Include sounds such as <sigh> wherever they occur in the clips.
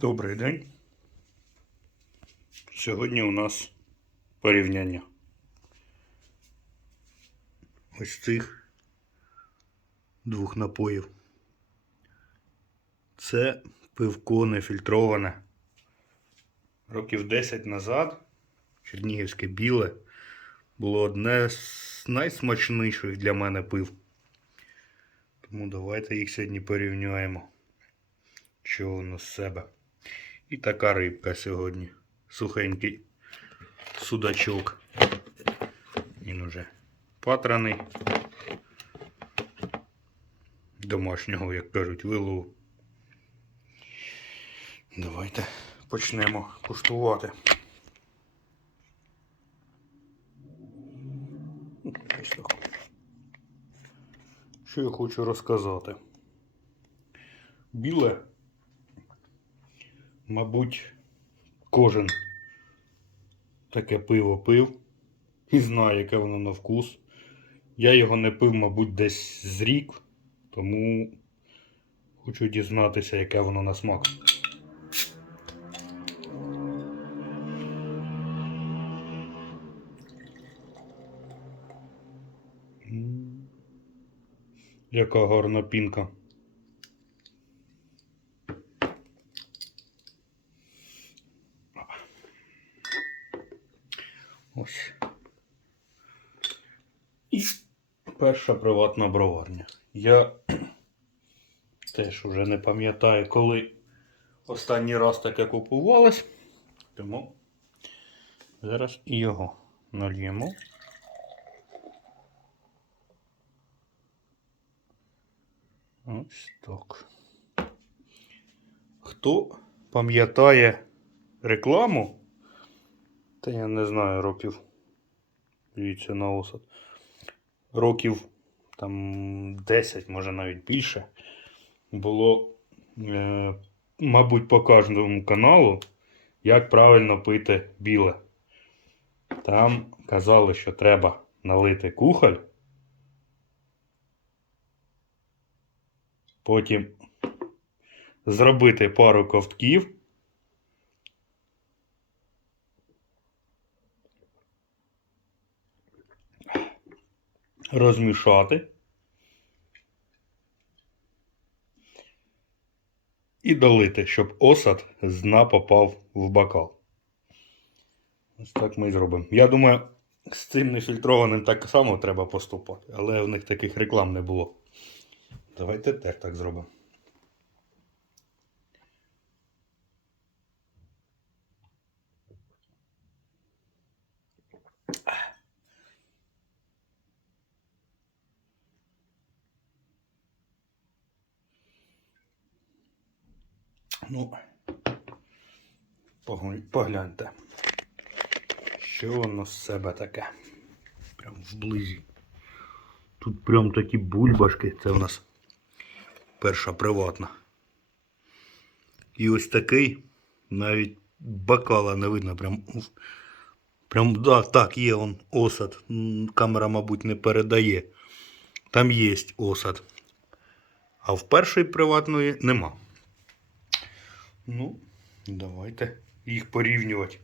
Добрий день. Сьогодні у нас порівняння. Ось цих двох напоїв. Це пивко нефільтроване. Років 10 назад Чернігівське біле було одне з найсмачніших для мене пив. Тому давайте їх сьогодні порівняємо що воно з себе. І така рибка сьогодні. Сухенький судачок. Він уже патраний. Домашнього, як кажуть, вилову. Давайте почнемо куштувати. Що я хочу розказати? Біле Мабуть, кожен таке пиво пив і знає, яке воно на вкус. Я його не пив, мабуть, десь з рік, тому хочу дізнатися, яке воно на смак. Яка гарна пінка. Ось. І перша приватна броварня. Я <clears throat> теж вже не пам'ятаю, коли останній раз таке купувалось. Тому зараз і його нальємо. Ось так. Хто пам'ятає рекламу? Та я не знаю років. Дивіться на осад. Років там 10, може навіть більше. Було, е, мабуть, по кожному каналу, як правильно пити біле. Там казали, що треба налити кухоль. Потім зробити пару ковтків. Розмішати і долити, щоб осад з дна попав в бокал. Ось так ми і зробимо. Я думаю, з цим нефільтрованим так само треба поступати, але в них таких реклам не було. Давайте теж так зробимо. Ну, погляньте, що воно з себе таке. Прям вблизі. Тут прям такі бульбашки. Це в нас перша приватна. І ось такий навіть бокала не видно. Прям, прям да, так, є он осад. Камера, мабуть, не передає. Там є осад. А в першої приватної нема. Ну, давайте їх порівнювати.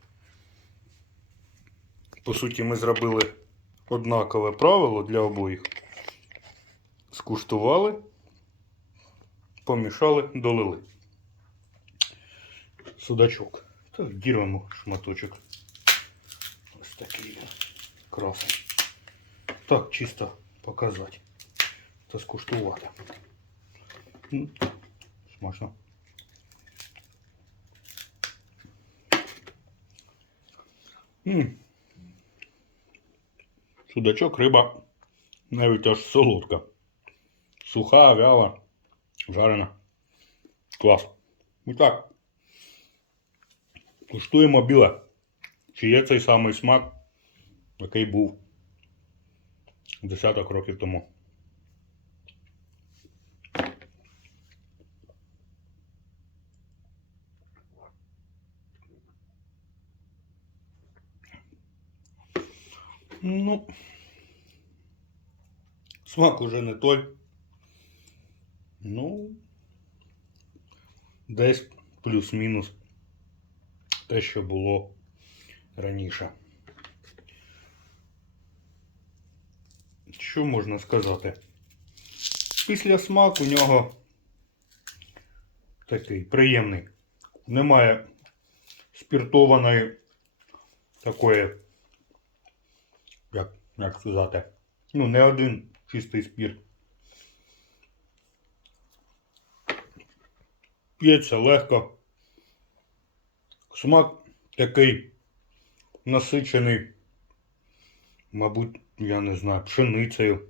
По суті, ми зробили однакове правило для обоїх. Скуштували, помішали, долили. Судачок. Так, дірвемо шматочок. Ось такий він. красний. Так, чисто показати. Та скуштувати. Смачно. М. Судачок, риба навіть аж солодка. Суха, вяла, жарена. Клас. І так. Куштуємо біле. Чи є цей самий смак, який був десяток років тому. Ну, смак уже не той. Ну, десь плюс-мінус те, що було раніше. Що можна сказати? Після смак у нього такий приємний. Немає спіртованої такої, як, як сказати, ну, не один чистий спірт. П'ється легко. Смак такий насичений, мабуть, я не знаю, пшеницею.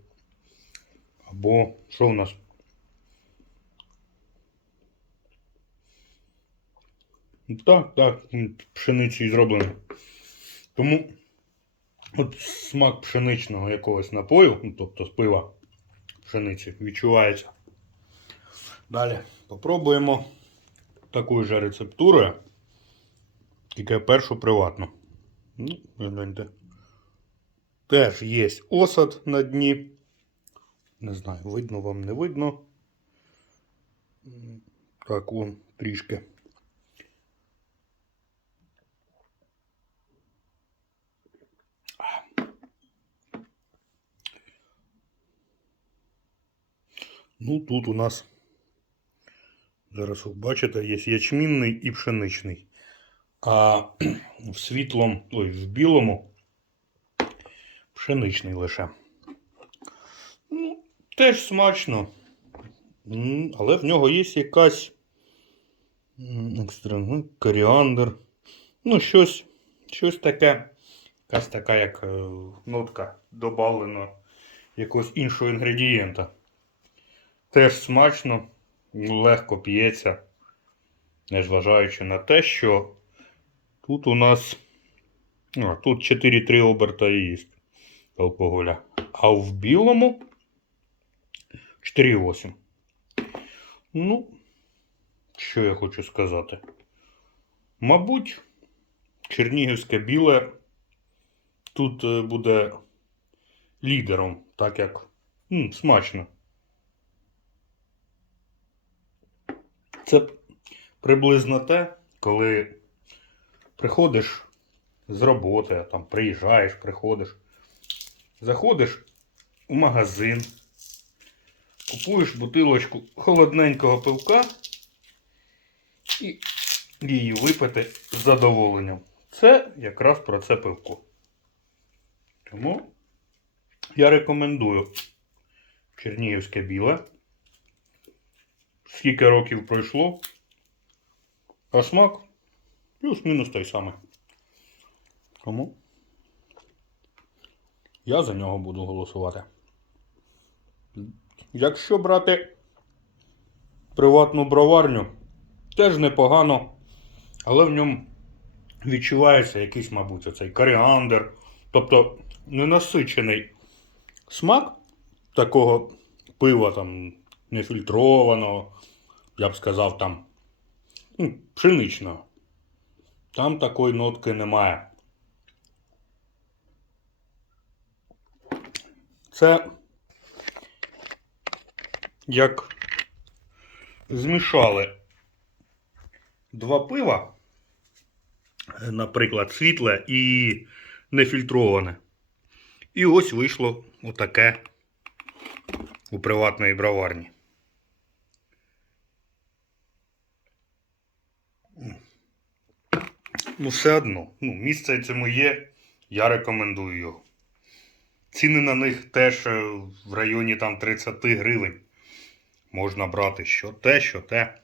Або що у нас? Так, так, пшеницею зроблений. Тому от смак пшеничного якогось напою, ну, тобто з пива пшениці, відчувається. Далі попробуємо такою же рецептурою, тільки першу приватну. Ну, гляньте. Теж є осад на дні. Не знаю, видно вам не видно. Так, вон трішки. Ну, тут у нас, зараз ви бачите, є ячмінний і пшеничний. А <clears throat> в світлом, ой, в білому пшеничний лише. Ну, теж смачно. Але в нього є якась ну, коріандр. Ну, щось, щось таке. Якась така, як е, нотка добавлена якогось іншого інгредієнта. Теж смачно, легко п'ється, незважаючи на те, що тут у нас тут 4-3 оберта і є алкоголя. А в білому 4,8. Ну, що я хочу сказати? Мабуть, чернігівське біле тут е, буде лідером, так як м, смачно. Це приблизно те, коли приходиш з роботи, там приїжджаєш, приходиш, заходиш у магазин, купуєш бутилочку холодненького пивка і її випити з задоволенням. Це якраз про це пивко. Тому я рекомендую Чернігівське біле. Скільки років пройшло, а смак плюс-мінус той самий. Тому я за нього буду голосувати. Якщо брати приватну броварню, теж непогано, але в ньому відчувається якийсь, мабуть, оцей коріандр, тобто ненасичений смак такого пива там нефільтрованого, я б сказав, там ну, пшеничного. Там такої нотки немає. Це як змішали два пива, наприклад, світле і нефільтроване. І ось вийшло отаке у приватної броварні. Ну, все одно. Ну, місце цьому є, я рекомендую його. Ціни на них теж е, в районі там 30 гривень. Можна брати що те, що те.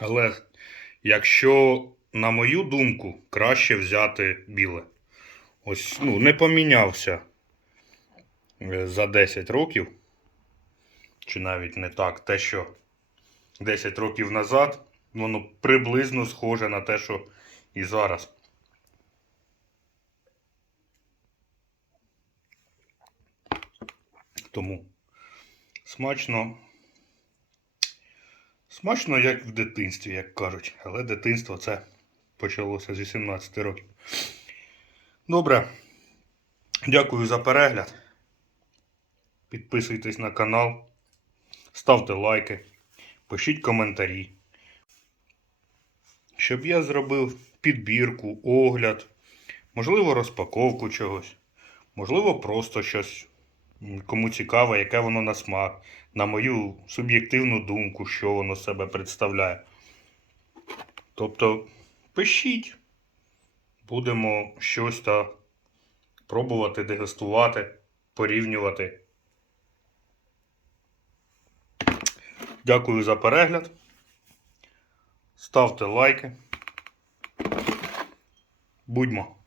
Але якщо, на мою думку, краще взяти біле. Ось, ну, не помінявся е, за 10 років. Чи навіть не так, те, що 10 років назад, воно приблизно схоже на те, що і зараз. Тому смачно. Смачно, як в дитинстві, як кажуть. Але дитинство це почалося з 18 років. Добре. Дякую за перегляд. Підписуйтесь на канал, ставте лайки, пишіть коментарі. щоб я зробив підбірку, огляд, можливо, розпаковку чогось, можливо, просто щось кому цікаво, яке воно на смак, на мою суб'єктивну думку, що воно себе представляє. Тобто, пишіть, будемо щось та пробувати, дегустувати, порівнювати. Дякую за перегляд. Ставте лайки. Будьмо.